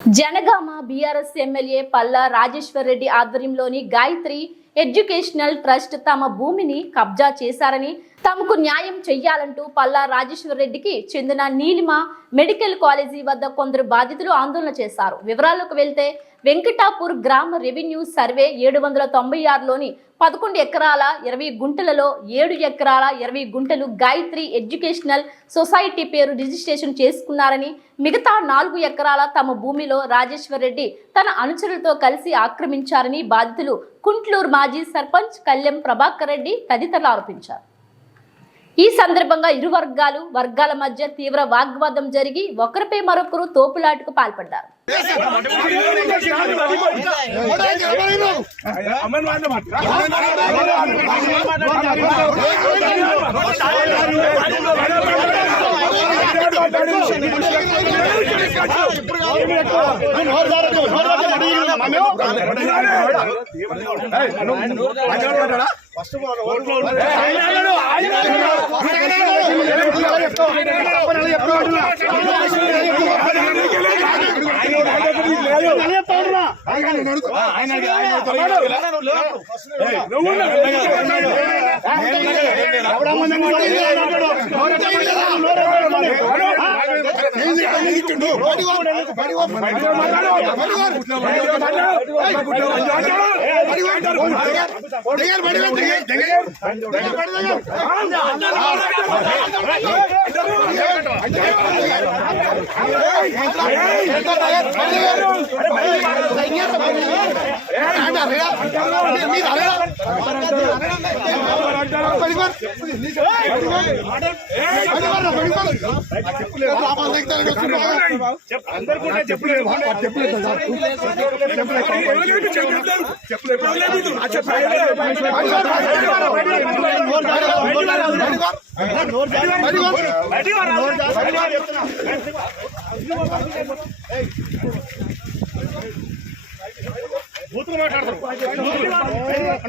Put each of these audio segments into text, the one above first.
Janagama BRS MLA Palla Rajeshwar Reddy ఆధ్వర్యంలోని Gayatri educational trust తమ భూమిని కబ్జా చేశారని తమకు న్యాయం చెయ్యాలంటూ పల్లా రాజేశ్వర్ రెడ్డికి చెందిన నీలిమ మెడికల్ కాలేజీ వద్ద కొందరు బాధితులు ఆందోళన చేశారు. వివరాలకు వెళ్తే వెంకటాపూర్ గ్రామ రెవెన్యూ సర్వే 796లోని 11 ఎకరాల 20 గుంటలలో 7 ఎకరాల 20 గుంటలు గాయత్రి ఎడ్యుకేషనల్ సొసైటీ పేరు రిజిస్ట్రేషన్ చేసుకున్నారని, మిగతా 4 ఎకరాల తమ భూమిలో రాజేశ్వర్ రెడ్డి తన అనుచరులతో కలిసి ఆక్రమించారని బాధితులు కుంట్లూరు మాజీ సర్పంచ్ కళ్యం ప్రభాకర్ రెడ్డి తదితరులు ఆరోపించారు. ఈ సందర్భంగా ఇరు వర్గాల మధ్య తీవ్ర వాగ్వాదం జరిగి ఒకరిపై మరొకరు తోపులాటకు పాల్పడ్డారు.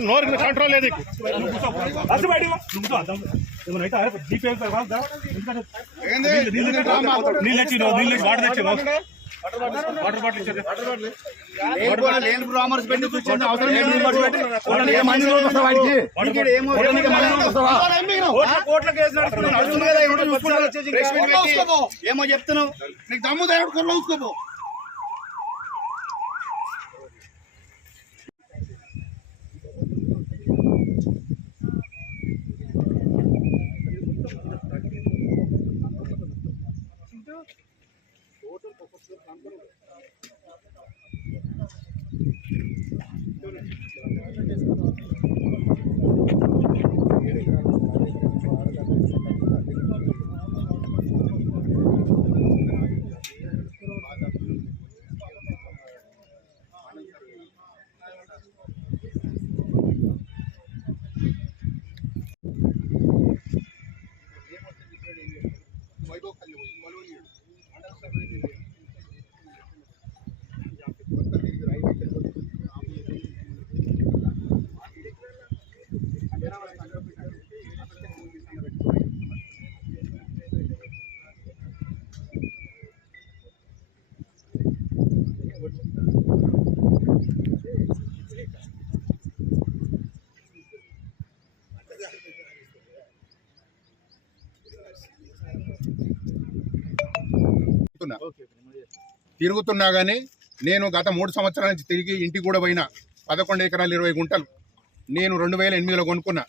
నోరు కంట్రోల్ లేదు. వాటర్ బాటిల్ ఏమో చెప్తున్నావు, నీకు దమ్ము తయారు చూసుకోపో. తిరుగుతున్నా కానీ నేను గత 3 సంవత్సరాల నుంచి తిరిగి ఇంటికి కూడా పోయినా. 11 ఎకరాలు 20 గుంటలు నేను 2008లో కొనుక్కున్నా.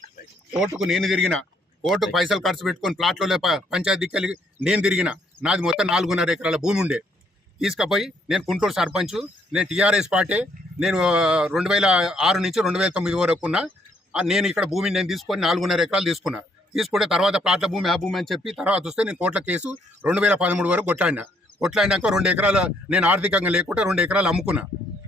కోర్టుకు నేను తిరిగిన, కోర్టుకు పైసలు ఖర్చు పెట్టుకుని ప్లాట్లో పంచాయతీకి వెళ్ళి నేను తిరిగిన. నాది మొత్తం 4.5 ఎకరాల భూమి ఉండే. తీసుకుపోయి నేను గుంటూరు సర్పంచ్, నేను టీఆర్ఎస్ పార్టీ. నేను 2006 నుంచి 2009 వరకు ఉన్నా. నేను ఇక్కడ భూమిని నేను తీసుకొని 4.5 ఎకరాలు తీసుకుంటే తర్వాత ప్లాట్ల భూమి ఆ భూమి అని చెప్పి తర్వాత వస్తే నేను కోర్టుల కేసు 2013 వరకు కొట్లాడినాక 2 ఎకరాలు నేను ఆర్థికంగా లేకుండా 2 ఎకరాలు అమ్ముకున్నా.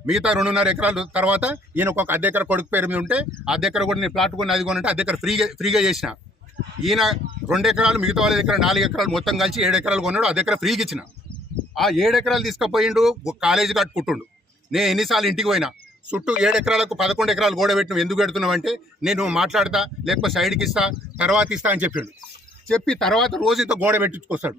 మిగతా 2.5 ఎకరాలు తర్వాత ఈయనకు ఒక అద్దె ఎకర కొడుకు పేరు మీద ఉంటే అద్దె ఎకర కూడా నేను ప్లాట్ కొని అది కొనంటే అద్దె ఎకర ఫ్రీగా చేసిన. ఈయన 2 ఎకరాలు, మిగతా వాళ్ళ దగ్గర 4 ఎకరాలు మొత్తం కలిసి 7 ఎకరాలు కొన్నాడు. అద్దె ఎకర ఫ్రీగా ఇచ్చిన. ఆ 7 ఎకరాలు తీసుకుపోయిండు, కాలేజీ కట్టుకుంటుండు. నేను ఎన్నిసార్లు ఇంటికి పోయినా చుట్టూ 7 ఎకరాలకు 11 ఎకరాలు గోడ పెట్టిన. ఎందుకు పెడుతున్నావు అంటే నేను మాట్లాడతా, లేకపోతే సైడ్కి ఇస్తా, తర్వాత ఇస్తా అని చెప్పిండు. చెప్పి తర్వాత రోజు ఇంత గోడ పెట్టించుకొస్తాడు.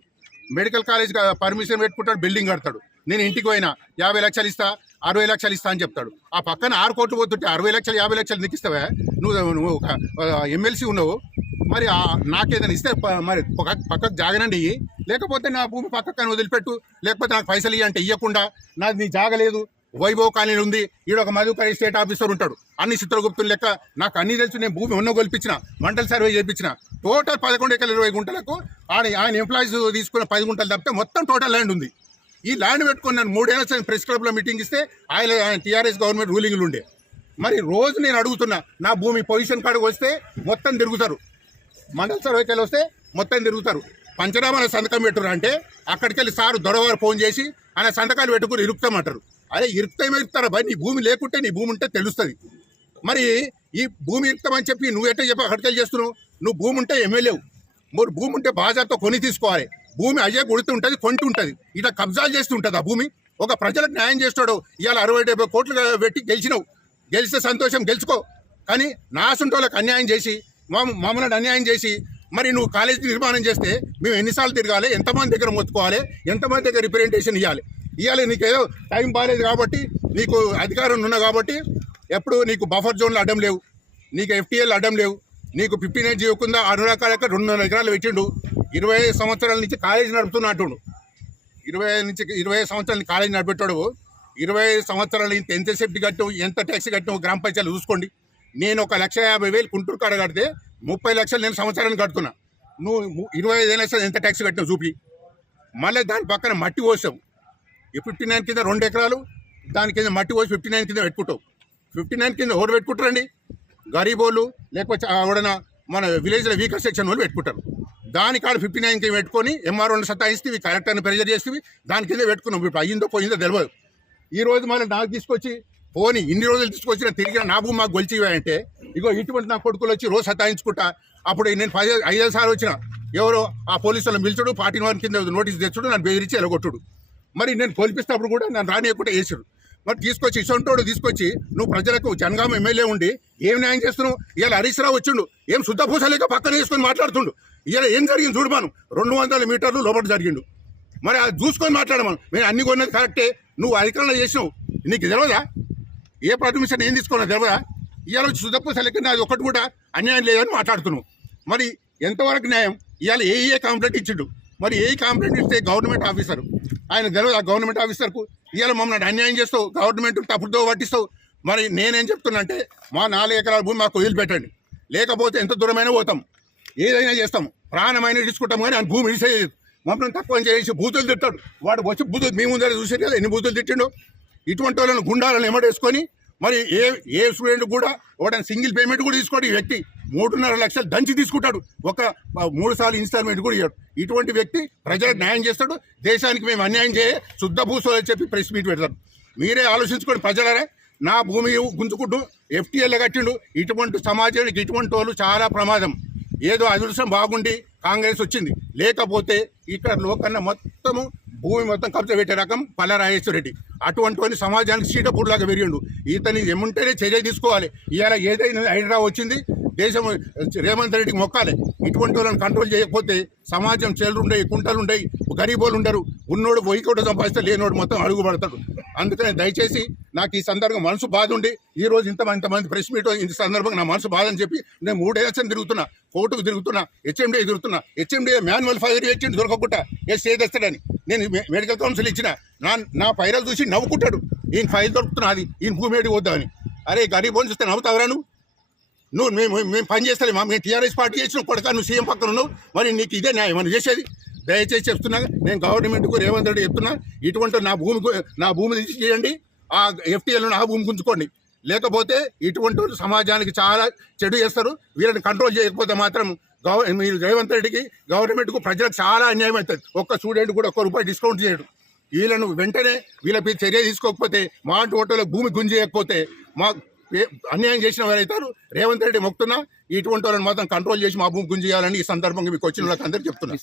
మెడికల్ కాలేజ్ పర్మిషన్ పెట్టుకుంటాడు, బిల్డింగ్ కడతాడు. నేను ఇంటికి పోయినా 50 లక్షలు ఇస్తా 60 లక్షలు ఇస్తా అని చెప్తాడు. ఆ పక్కన 6 కోట్లు పోతుంటే 60 లక్షలు 50 లక్షలు నీకు ఇస్తావా? నువ్వు ఒక ఎమ్మెల్సీ ఉన్నావు, మరి నాకేదైనా ఇస్తే మరి పక్కకు జాగనండి ఇయ్యి, లేకపోతే నా భూమి పక్కన వదిలిపెట్టు, లేకపోతే నాకు పైసలు ఇయ్యి అంటే ఇవ్వకుండా నాది నీ జాగలేదు, వైభవ్ కాలనీ ఉంది, ఈడ ఒక మధుకరి స్టేట్ ఆఫీసర్ ఉంటాడు, అన్ని చిత్రగుప్తులు లెక్క నాకు అన్ని తెలుసు, నేను భూమి ఉన్న గొలిపించిన, మండల సర్వే చేయించిన, టోటల్ 11 ఎకరాల 20 గుంటలకు ఆయన ఎంప్లాయీస్ తీసుకున్న 10 గుంటలు తప్పితే మొత్తం టోటల్ ల్యాండ్ ఉంది. ఈ ల్యాండ్ పెట్టుకుని నేను 3 ఏళ్ళ ప్రెస్ క్లబ్లో మీటింగ్ ఇస్తే ఆయన టీఆర్ఎస్ గవర్నమెంట్ రూలింగ్లు ఉండే. మరి రోజు నేను అడుగుతున్నా, నా భూమి పొజిషన్ కాడికి వస్తే మొత్తం తిరుగుతారు, మండల సర్వేకి వస్తే మొత్తం తిరుగుతారు, పంచనామాల సంతకం పెట్టురు అంటే అక్కడికి వెళ్ళి సారు దొరవారు ఫోన్ చేసి ఆయన సంతకాలు పెట్టుకుని ఇరుకుతామంటారు. అరే ఇరుకుతారా భయ్, నీ భూమి లేకుంటే నీ భూమి ఉంటే తెలుస్తుంది. మరి ఈ భూమి ఇరుకుతామని చెప్పి నువ్వు ఎట్లా చెప్పి అక్కడికి వెళ్ళి చేస్తున్నావు? నువ్వు భూమి ఉంటే ఎమ్మెల్యేవు, మరి భూమి ఉంటే బాజాతో కొని తీసుకోవాలి. భూమి అయ్యే కొడుతూ ఉంటుంది, కొంటూ ఉంటుంది, ఇట్లా కబ్జాలు చేస్తూ ఉంటుంది. ఆ భూమి ఒక ప్రజలకు న్యాయం చేస్తాడు. ఇవాళ 60-70 కోట్లు పెట్టి గెలిచినావు, గెలిస్తే సంతోషం, గెలుచుకో. కానీ నా సొంటోళ్ళకి అన్యాయం చేసి మమ్మల్ని అన్యాయం చేసి మరి నువ్వు కాలేజీ నిర్మాణం చేస్తే మేము ఎన్నిసార్లు తిరగాలి, ఎంతమంది దగ్గర మొత్తుకోవాలి, ఎంతమంది దగ్గర రిప్రజెంటేషన్ ఇవ్వాలి. నీకు ఏదో టైం బాగాలేదు కాబట్టి, నీకు అధికారం ఉన్నా కాబట్టి, ఎప్పుడు నీకు బఫర్ జోన్లు అడ్డం లేవు, నీకు ఎఫ్టీఎల్ అడ్డం లేవు, నీకు 59 జీవకుండా 6 రకాల 200 ఎకరాలు పెట్టిండు. 25 సంవత్సరాల నుంచి కాలేజీ నడుపుతున్నట్టుండు. 25 సంవత్సరాల నుంచి కాలేజీ నడిపెట్టాడు. 25 సంవత్సరాల నుంచి ఎంత సేఫ్టీ కట్టావు, ఎంత ట్యాక్స్ కట్టావు గ్రామ పంచాయతీలు చూసుకోండి. నేను 1,50,000 గుంటూరు కాడ కడితే 30 లక్షలు నేను సంవత్సరానికి కడుతున్నా. నువ్వు 25 లక్షలు ఎంత ట్యాక్స్ కట్టినావు చూపి. మళ్ళీ దాని పక్కన మట్టి పోసావు, 59 కింద 2 ఎకరాలు, దాని కింద మట్టి పోసి 59 కింద పెట్టుకుంటావు. 59 కింద ఓడి పెట్టుకుంటారండి గరీబోళ్ళు, లేకపోతే ఎవడన్నా మన విలేజ్లో వీకర్ సెక్షన్ వాళ్ళు పెట్టుకుంటారు. దాని కాడ 59 కింద పెట్టుకొని ఎంఆర్ఓని సతాయిస్తే కలెక్టర్ని ప్రెజర్ చేస్తే దాని కింద పెట్టుకున్నాం. ఇప్పుడు అయ్యిందో పోయిందో తెలియదు. ఈ రోజు మళ్ళీ నాకు తీసుకొచ్చి పోని ఇన్ని రోజులు తీసుకొచ్చిన తిరిగిన నా భూమి మాకు గొలిచివంటే ఇగో ఇటువంటి నా కొడుకులు వచ్చి రోజు సతాయించుకుంటా. అప్పుడు నేను 5 సార్లు వచ్చిన, ఎవరో ఆ పోలీసులను పిలిచుడు, 41 కింద నోటీస్ తెచ్చుడు, నన్ను బెదిరించి ఎలగొట్టుడు. మరి నేను పోలిపిస్తేప్పుడు కూడా నన్ను రానియకుండా వేసాడు. మరి తీసుకొచ్చి ఇసొంటోడు తీసుకొచ్చి నువ్వు ప్రజలకు జనగామ ఎమ్మెల్యే ఉండి ఏం న్యాయం చేస్తున్నావు? ఇవాళ హరీష్ రావు వచ్చిండు, ఏం శుద్ధపూసలేక పక్కన వేసుకొని మాట్లాడుతుండు. ఇవాళ ఏం జరిగింది చూడమాను, 200 మీటర్లు లోపల జరిగిండు. మరి అది చూసుకొని మాట్లాడమను. మేము అన్ని కొన్నది కరెక్టే, నువ్వు అధికారంలో చేసినావు, నీకు తెలియదా? ఏ పర్మిషన్ ఏం తీసుకున్నా తెలియదా? ఇవాళ వచ్చి శుద్ధపూసలేక నాది ఒకటి కూడా అన్యాయం లేదని మాట్లాడుతున్నావు. మరి ఎంతవరకు న్యాయం? ఇవాళ ఏ కంప్లైంట్ ఇచ్చిండు, మరి ఏ కంప్లైంట్ ఇస్తే గవర్నమెంట్ ఆఫీసర్ ఆయన తెలియదు. ఆ గవర్నమెంట్ ఆఫీసర్కు ఇవాళ మమ్మల్ని అన్యాయం చేస్తావు, గవర్నమెంట్ తప్పుడుతో పట్టిస్తావు. మరి నేనేం చెప్తున్నా అంటే మా 4 ఎకరాల భూమి మాకు వదిలిపెట్టండి, లేకపోతే ఎంత దూరమైనా పోతాం, ఏదైనా చేస్తాం, ప్రాణమైన తీసుకుంటాం. కానీ ఆయన భూమి ఇడిసేది మమ్మల్ని తక్కువ చేసి బూతులు తిట్టాడు. వాడు వచ్చి బూతులు మీ ముందర చూసారు కదా ఎన్ని బూతులు తిట్టిండు. ఇటువంటి వాళ్ళని గుండాలను ఎమ్మడేసుకొని మరి ఏ స్టూడెంట్ కూడా ఒకటి సింగిల్ పేమెంట్ కూడా తీసుకోడు. ఈ వ్యక్తి 3.5 లక్షలు దంచి తీసుకుంటాడు, ఒక 3 సార్లు ఇన్స్టాల్మెంట్ కూడా ఇవ్వడు. ఇటువంటి వ్యక్తి ప్రజలకు న్యాయం చేస్తాడు, దేశానికి మేము అన్యాయం చేయ శుద్ధ భూసో అని చెప్పి ప్రెస్ మీట్ పెడతాడు. మీరే ఆలోచించుకోండి ప్రజలరా. నా భూమి గుంజుకుంటూ ఎఫ్టీఎల్ కట్టిండు. ఇటువంటి సమాజానికి ఇటువంటి వాళ్ళు చాలా ప్రమాదం. ఏదో అదృష్టం బాగుండి కాంగ్రెస్ వచ్చింది, లేకపోతే ఇక్కడ లోకన్న మొత్తము భూమి మొత్తం కబ్జా పెట్టే రకం పల్లా రాజేశ్వర రెడ్డి. అటువంటి సమాజానికి చీటపూడిలాగా పెరిగిండు. ఇతని ఏముంటేనే చర్య తీసుకోవాలి. ఇవాళ ఏదైనా హైదరాబాద్ వచ్చింది, దేశం రేవంత్ రెడ్డికి మొక్కాలి. ఇటువంటి వాళ్ళని కంట్రోల్ చేయకపోతే సమాజం చెల్లుండయి, కుంటలు ఉండయి, గరీబోలు ఉండరు. ఉన్నోడు 1000 కోట్లు సంపాదిస్తే లేనోడు మొత్తం అడుగుపడతాడు. అందుకని దయచేసి నాకు ఈ సందర్భంగా మనసు బాధ ఉండి ఈరోజు ఇంతమంది ప్రెస్ మీట్ ఇంత సందర్భంగా నా మనసు బాధ అని చెప్పి నేను 3 ఏళ్ళ తిరుగుతున్నా, కోర్టుకు తిరుగుతున్నా, హెచ్ఎండిఏ తిరుగుతున్నా. హెచ్ఎండిఏ మాన్యువల్ ఫైర్ పెట్టిండు దొరకకుండా తెస్తాడని నేను మెడికల్ కౌన్సిల్ ఇచ్చిన. నా ఫైరల్ చూసి నవ్వుకుంటాడు, ఈయన ఫైల్ దొరుకుతున్నా అది ఈయన భూమి ఏడికి వద్దామని. అరే గరీబోని చూస్తే నవ్వుతావరా నువ్వు? మేము పని చేస్తలేమా? మేము టీఆర్ఎస్ పార్టీ చేసిన కొడక, నువ్వు సీఎం పక్కన ఉన్నావు, మరి నీకు ఇదే న్యాయం అని చేసేది? దయచేసి చెప్తున్నా, నేను గవర్నమెంట్కు రేవంత్ రెడ్డి చెప్తున్నా, ఇటువంటి నా భూమి తీసి చేయండి, ఆ ఎఫ్టీఎల్ నా భూమి గుంజుకోండి. లేకపోతే ఇటువంటి సమాజానికి చాలా చెడు చేస్తారు. వీళ్ళని కంట్రోల్ చేయకపోతే మాత్రం మీరు రేవంత్ రెడ్డికి గవర్నమెంట్కు ప్రజలకు చాలా అన్యాయం అవుతుంది. ఒక్క స్టూడెంట్ కూడా ₹1 డిస్కౌంట్ చేయడు. వీళ్ళను వెంటనే వీళ్ళపై చర్య తీసుకోకపోతే, మా ఓటర్లకు భూమి గుంజేయకపోతే మా అన్యాయం చేసిన వారు అవుతారు. రేవంత్ రెడ్డి మొక్కుతున్నా, ఇటువంటి వాళ్ళని మాత్రం కంట్రోల్ చేసి మా భూమి గుంజేయాలని ఈ సందర్భంగా మీకు వచ్చిన వాళ్ళకి అందరికీ చెప్తున్నా.